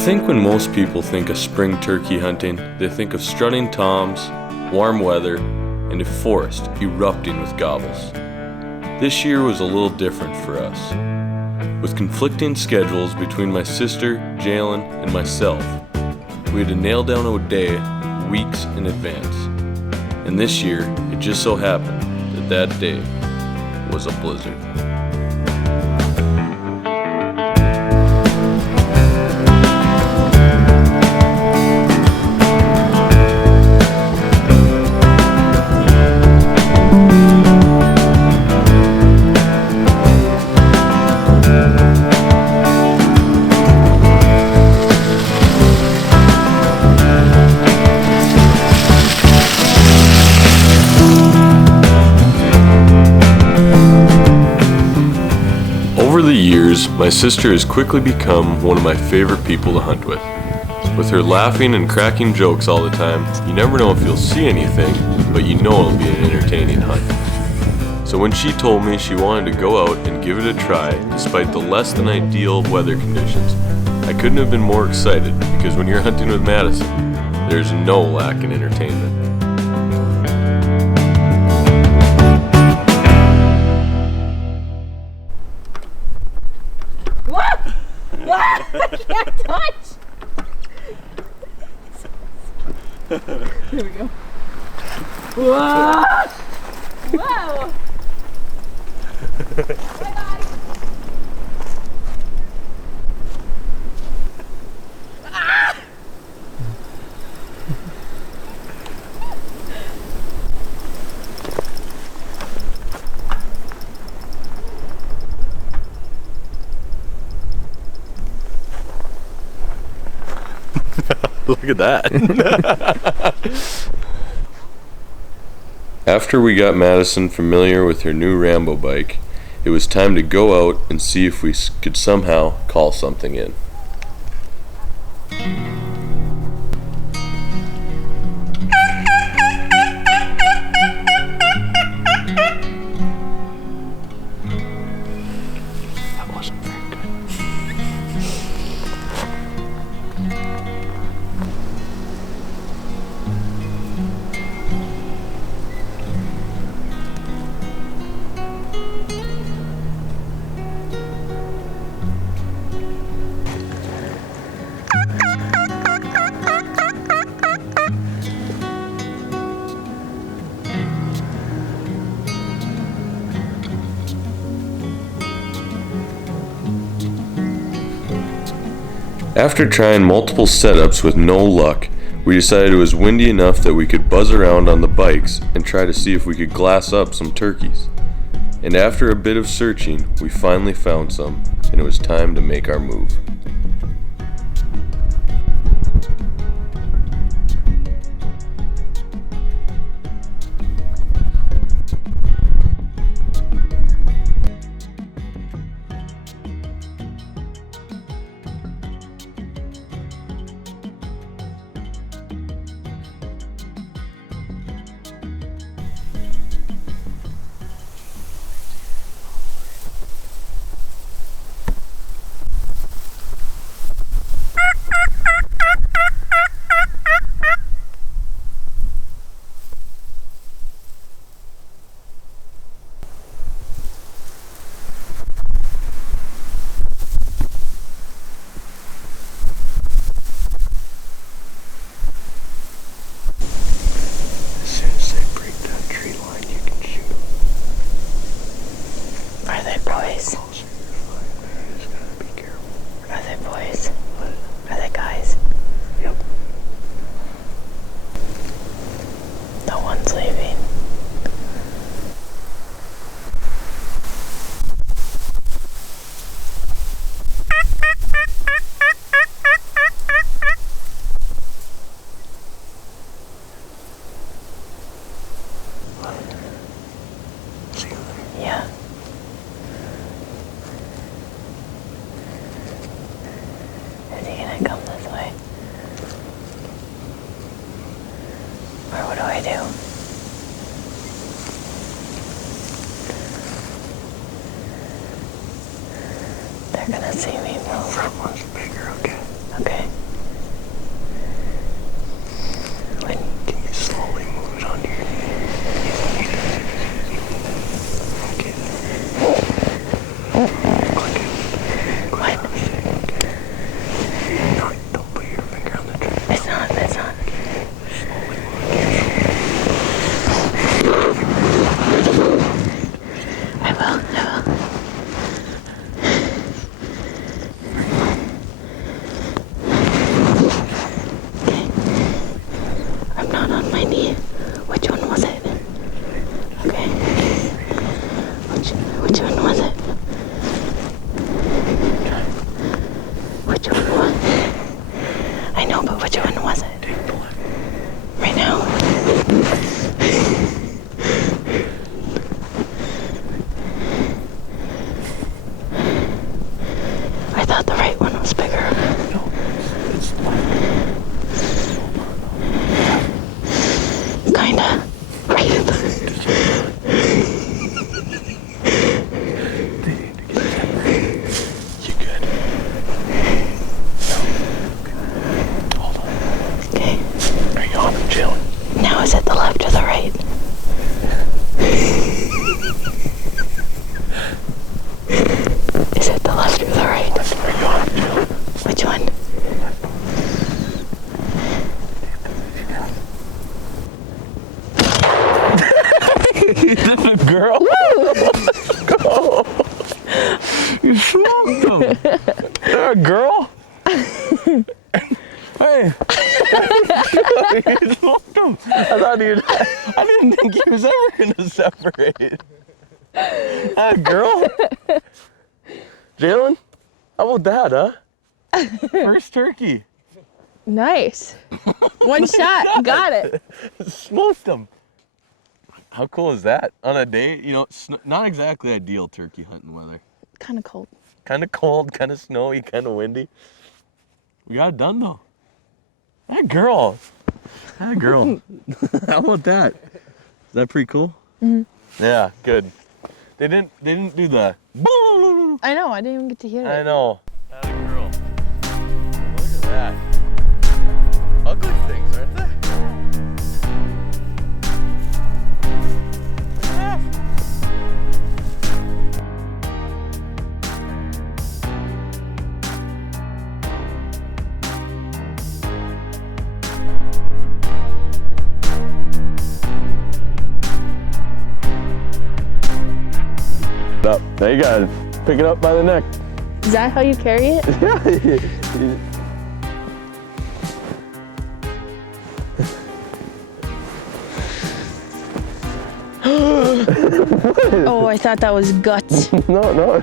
think when most people think of spring turkey hunting, they think of strutting toms, warm weather, and a forest erupting with gobbles. This year was a little different for us. With conflicting schedules between my sister, Jalen, and myself, we had to nail down a day weeks in advance. And this year, it just so happened that day was a blizzard. Over the years, my sister has quickly become one of my favorite people to hunt with. With her laughing and cracking jokes all the time, you never know if you'll see anything, but you know it'll be an entertaining hunt. So when she told me she wanted to go out and give it a try, despite the less than ideal weather conditions, I couldn't have been more excited, because when you're hunting with Madison, there's no lack in entertainment. I can't touch! There we go. Whoa! Whoa! Bye bye! Ah! Look at that. After we got Madison familiar with her new Rambo bike, it was time to go out and see if we could somehow call something in. That wasn't very good. After trying multiple setups with no luck, we decided it was windy enough that we could buzz around on the bikes and try to see if we could glass up some turkeys. And after a bit of searching, we finally found some, and it was time to make our move. Yeah. Is he gonna come this way? Or what do I do? They're gonna see me move. Front one's bigger, okay? Okay. When? Can you slowly move it onto your knee? Okay. Click it. What? No, don't put your finger on the trigger. It's not. Slowly move I will. Okay. I'm not on my knee. Which one was it? Okay. Which one was it? Which one was it? I know, but which one was it? Take the left. Right now? I thought the right one was bigger. No, it's the left. Kinda. Right. You good? Hold on. Okay. Are you on and chilling? Now is it the left or the right? Is it the left or the right? Are you on and chilling? Which one? Girl. Go. You smoked him. Yeah, girl. Hey. You smoked him. I didn't think he was ever gonna separate. Girl. Jalen, how about that, huh? First turkey. Nice. One shot. Got it. Smoked him. How cool is that? On a day, you know, not exactly ideal turkey hunting weather. Kind of cold. Kind of cold, kind of snowy, kind of windy. We got it done though. That girl. How about that? Is that pretty cool? Mhm. Yeah, good. They didn't do the. I know. I didn't even get to hear it. I know. That girl. Look at that. Ugly things, aren't they? Look at that. Up. There you go. Pick it up by the neck. Is that how you carry it? Oh, I thought that was guts. No.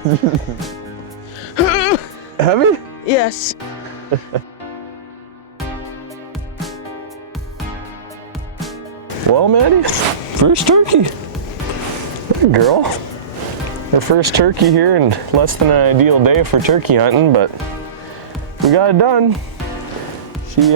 Heavy? Yes. Well, Maddie, first turkey. Good girl. Our first turkey here in less than an ideal day for turkey hunting, but we got it done. She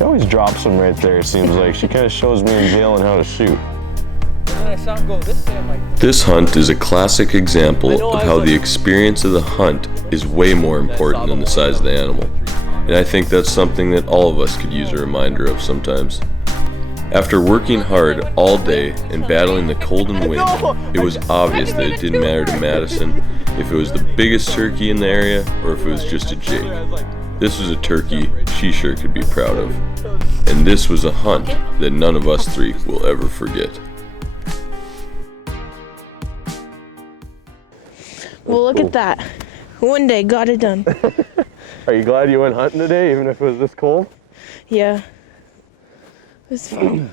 always drops them right there, it seems like. She kind of shows me and Jalen how to shoot. And then I saw him go this way, I'm like, This hunt is a classic example of how the experience of the hunt is way more important than the size of the animal. And I think that's something that all of us could use a reminder of sometimes. After working hard all day and battling the cold and wind, it was obvious that it didn't matter to Madison if it was the biggest turkey in the area or if it was just a jake. This was a turkey she sure could be proud of. And this was a hunt that none of us three will ever forget. Well, look at that. One day, got it done. Are you glad you went hunting today, even if it was this cold? Yeah. It was fun.